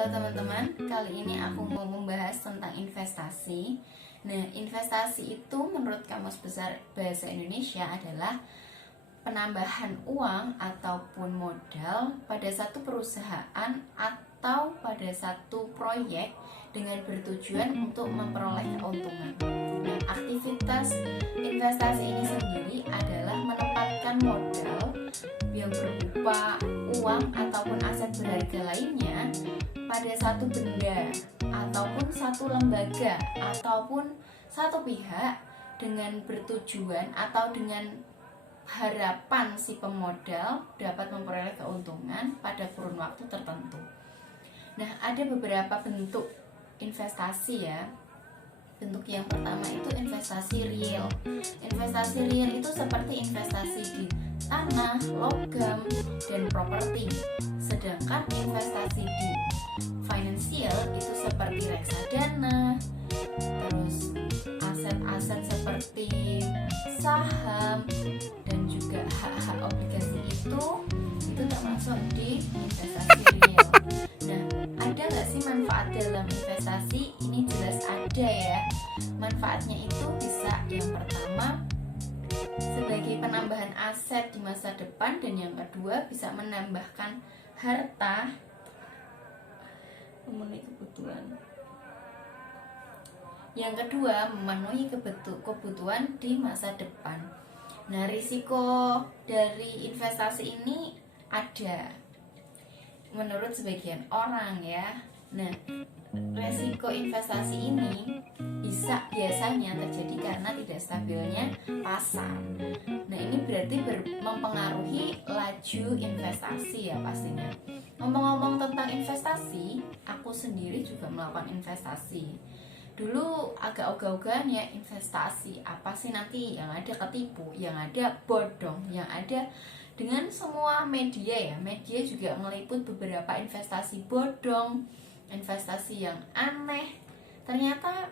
Halo teman-teman, kali ini aku mau membahas tentang investasi. Nah, investasi itu menurut Kamus Besar Bahasa Indonesia adalah penambahan uang ataupun modal pada satu perusahaan atau pada satu proyek dengan bertujuan untuk memperoleh keuntungan. Nah, aktivitas investasi ini sendiri adalah menempatkan modal yang berupa uang ataupun aset berharga lainnya pada satu benda ataupun satu lembaga ataupun satu pihak dengan bertujuan atau dengan harapan si pemodal dapat memperoleh keuntungan pada kurun waktu tertentu. Nah, ada beberapa bentuk investasi ya. Bentuk yang pertama itu investasi real. Investasi real itu seperti investasi di tanah, logam, dan properti. Sedangkan investasi di finansial itu seperti reksadana, terus aset-aset seperti saham dan juga hak-hak obligasi itu termasuk di investasi real. Nah, ada nggak sih manfaat dalam investasi? Ini jelas ada ya. Manfaatnya itu bisa yang pertama sebagai penambahan aset di masa depan, dan yang kedua bisa menambahkan harta memenuhi kebutuhan. Yang kedua, memenuhi kebutuhan di masa depan. Nah, risiko dari investasi ini ada menurut sebagian orang ya. Nah, resiko investasi ini biasanya terjadi karena tidak stabilnya pasar. Nah, ini berarti mempengaruhi laju investasi ya pastinya. Ngomong-ngomong tentang investasi, aku sendiri juga melakukan investasi. Dulu agak ogah-ogahan ya, investasi apa sih, nanti yang ada ketipu, yang ada bodong, yang ada dengan semua media ya. Media juga meliput beberapa investasi bodong, investasi yang aneh. Ternyata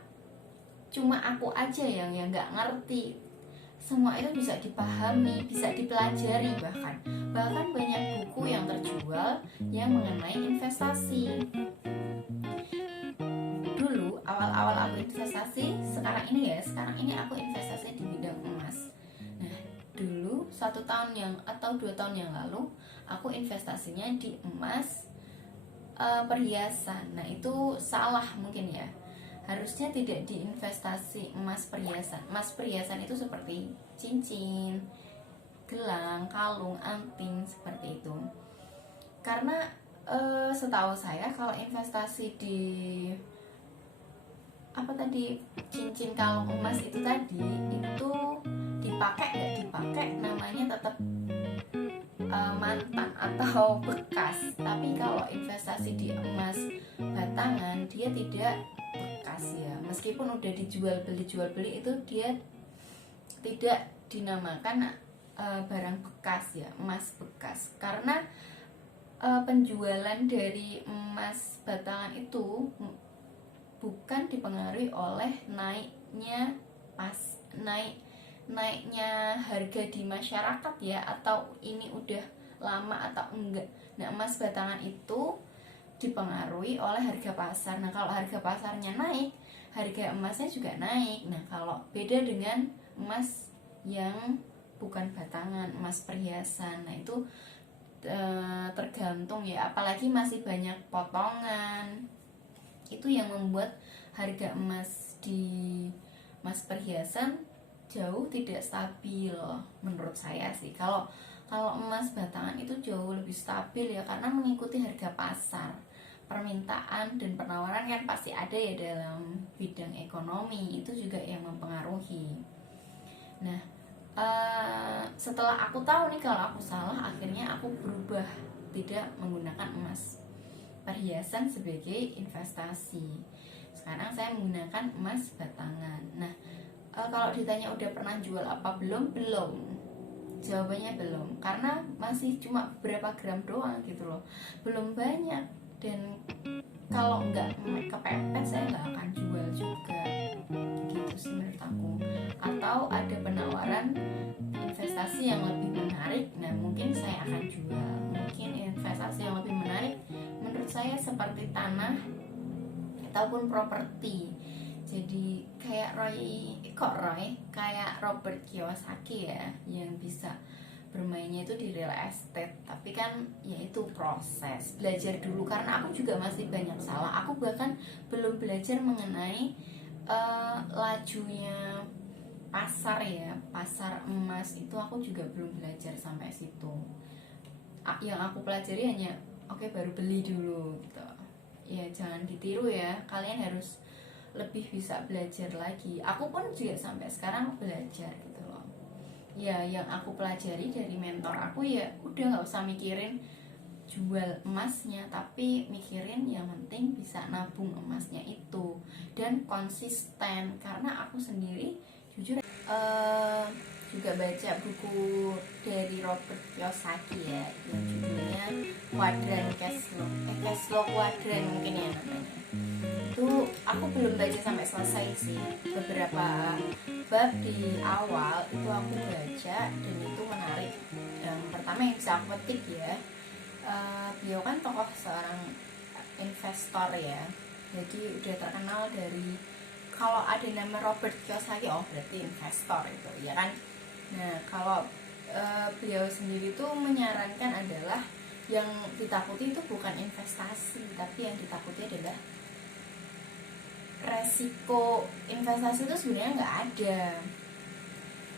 cuma aku aja yang nggak ngerti. Semua itu bisa dipahami, bisa dipelajari, bahkan banyak buku yang terjual yang mengenai investasi. Dulu awal-awal aku investasi, sekarang ini aku investasi di bidang emas. Nah, dulu 1 tahun atau 2 tahun yang lalu aku investasinya di emas perhiasan. Nah, itu salah mungkin ya. Harusnya tidak diinvestasi emas perhiasan. Emas perhiasan itu seperti cincin, gelang, kalung, anting, seperti itu. Karena setahu saya kalau investasi di cincin, kalung, emas itu tadi, itu dipakai nggak dipakai namanya tetap mantan atau bekas. Tapi kalau investasi di emas batangan, dia tidak bekas ya. Meskipun udah dijual beli itu dia tidak dinamakan barang bekas ya, emas bekas. Karena penjualan dari emas batangan itu bukan dipengaruhi oleh naiknya harga di masyarakat ya, atau ini udah lama atau enggak. Nah, emas batangan itu dipengaruhi oleh harga pasar. Nah, kalau harga pasarnya naik, harga emasnya juga naik. Nah, kalau beda dengan emas yang bukan batangan, emas perhiasan, nah itu tergantung ya. Apalagi masih banyak potongan, itu yang membuat harga emas di emas perhiasan jauh tidak stabil menurut saya sih. Kalau emas batangan itu jauh lebih stabil ya, karena mengikuti harga pasar. Permintaan dan penawaran kan pasti ada ya dalam bidang ekonomi, itu juga yang mempengaruhi. Nah, setelah aku tahu nih kalau aku salah, akhirnya aku berubah tidak menggunakan emas perhiasan sebagai investasi. Sekarang saya menggunakan emas batangan. Nah, kalau ditanya udah pernah jual apa belum? Jawabannya belum, karena masih cuma beberapa gram doang gitu loh, belum banyak. Dan kalau nggak kepepet, saya nggak akan jual juga gitu sih menurut aku. Atau ada penawaran investasi yang lebih menarik, nah mungkin saya akan jual. Mungkin investasi yang lebih menarik menurut saya seperti tanah ataupun properti. Jadi kayak kayak Robert Kiyosaki ya, yang bisa bermainnya itu di real estate. Tapi kan ya itu proses belajar dulu, karena aku juga masih banyak salah. Aku bahkan belum belajar mengenai lajunya pasar ya, pasar emas itu aku juga belum belajar sampai situ. Yang aku pelajari hanya oke, baru beli dulu gitu. Ya jangan ditiru ya, kalian harus lebih bisa belajar lagi. Aku pun juga sampai sekarang belajar gitu loh. Ya yang aku pelajari dari mentor aku ya udah nggak usah mikirin jual emasnya, tapi mikirin yang penting bisa nabung emasnya itu dan konsisten. Karena aku sendiri jujur juga baca buku dari Robert Kiyosaki ya, yang judulnya Quadrant Cash Flow Quadrant mungkin ya namanya. Itu aku belum baca sampai selesai sih, beberapa bab di awal itu aku baca dan itu menarik. Yang pertama yang bisa aku petik ya, beliau kan tokoh seorang investor ya, jadi udah terkenal dari, kalau ada nama Robert Kiyosaki oh berarti investor itu ya kan. Nah kalau beliau sendiri tuh menyarankan adalah yang ditakuti itu bukan investasi, tapi yang ditakuti adalah resiko. Investasi itu sebenarnya nggak ada,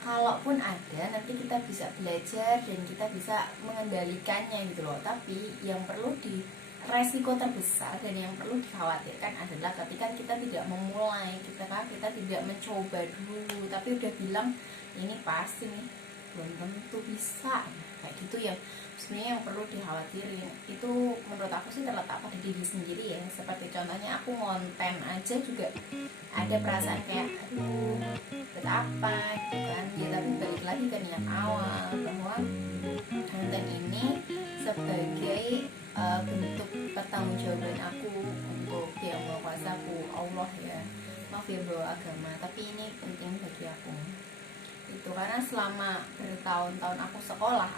kalaupun ada nanti kita bisa belajar dan kita bisa mengendalikannya gitu loh. Tapi yang perlu di resiko terbesar dan yang perlu dikhawatirkan adalah ketika kita tidak memulai, kita tidak mencoba dulu, tapi udah bilang ini pasti nih belum tentu bisa, kayak gitu ya. Sebenarnya yang perlu dikhawatirin itu menurut aku sih terletak pada diri sendiri ya. Seperti contohnya aku ngonten aja juga ada perasaan kayak aduh buat apa gitu kan ya, tapi balik lagi ke niat awal bahwa konten ini sebagai bentuk pertanggungjawaban aku untuk yang mau kuasaku Allah ya, maaf ya bawa agama, tapi ini penting bagi aku itu. Karena selama bertahun-tahun aku sekolah,